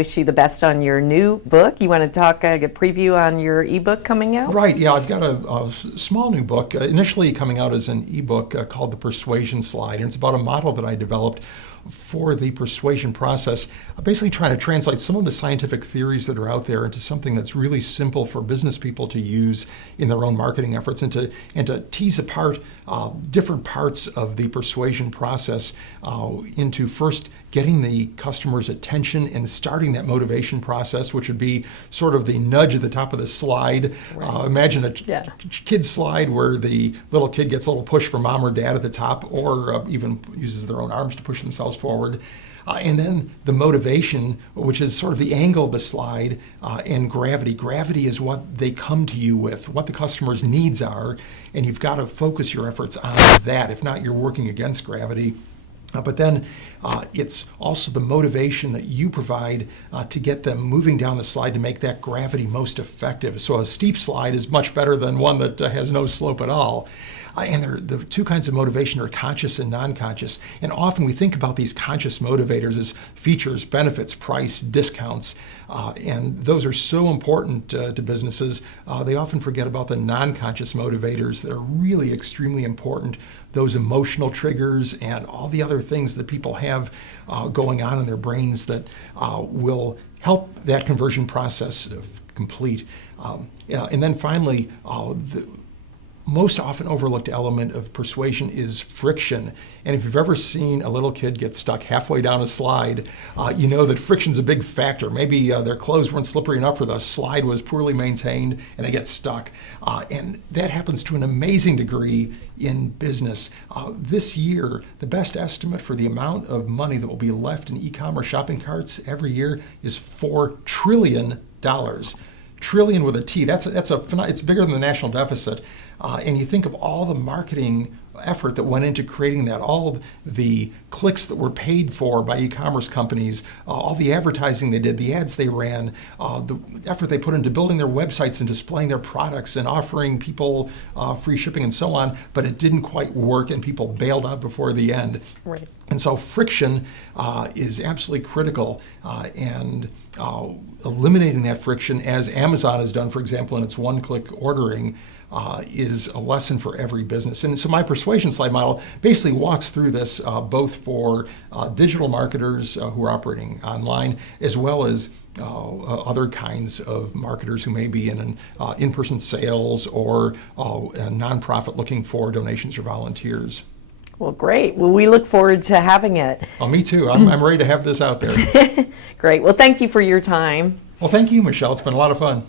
wish you the best on your new book. You want to talk a preview on your ebook coming out? Right, yeah, I've got a small new book, initially coming out as an ebook called The Persuasion Slide, and it's about a model that I developed for the persuasion process, basically trying to translate some of the scientific theories that are out there into something that's really simple for business people to use in their own marketing efforts, and to tease apart different parts of the persuasion process into first getting the customer's attention and starting that motivation process, which would be sort of the nudge at the top of the slide. Right. Imagine a kid's slide where the little kid gets a little push from mom or dad at the top, or even uses their own arms to push themselves forward. And then the motivation, which is sort of the angle of the slide, and gravity. Gravity is what they come to you with, what the customer's needs are, and you've got to focus your efforts on that. If not, you're working against gravity. But then it's also the motivation that you provide to get them moving down the slide to make that gravity most effective. So a steep slide is much better than one that has no slope at all. And the two kinds of motivation are conscious and non-conscious. And often we think about these conscious motivators as features, benefits, price, discounts. And those are so important to businesses. They often forget about the non-conscious motivators that are really extremely important. Those emotional triggers and all the other things that people have going on in their brains that will help that conversion process complete. And then finally, the most often overlooked element of persuasion is friction. And if you've ever seen a little kid get stuck halfway down a slide, you know that friction's a big factor. Maybe their clothes weren't slippery enough, or the slide was poorly maintained, and they get stuck. And that happens to an amazing degree in business. This year, the best estimate for the amount of money that will be left in e-commerce shopping carts every year is $4 trillion. Trillion with a T. It's bigger than the national deficit. And you think of all the marketing effort that went into creating that, all the clicks that were paid for by e-commerce companies, all the advertising they did, the ads they ran, the effort they put into building their websites and displaying their products and offering people free shipping and so on, but it didn't quite work and people bailed out before the end. Right. And so friction is absolutely critical, and eliminating that friction, as Amazon has done, for example, in its one-click ordering, is a lesson for every business. And so my persuasion slide model basically walks through this both for digital marketers who are operating online, as well as other kinds of marketers who may be in in-person sales or a nonprofit looking for donations or volunteers. Well, great. Well, we look forward to having it. Oh, me too. I'm ready to have this out there. Great. Well, thank you for your time. Well, thank you, Michelle. It's been a lot of fun.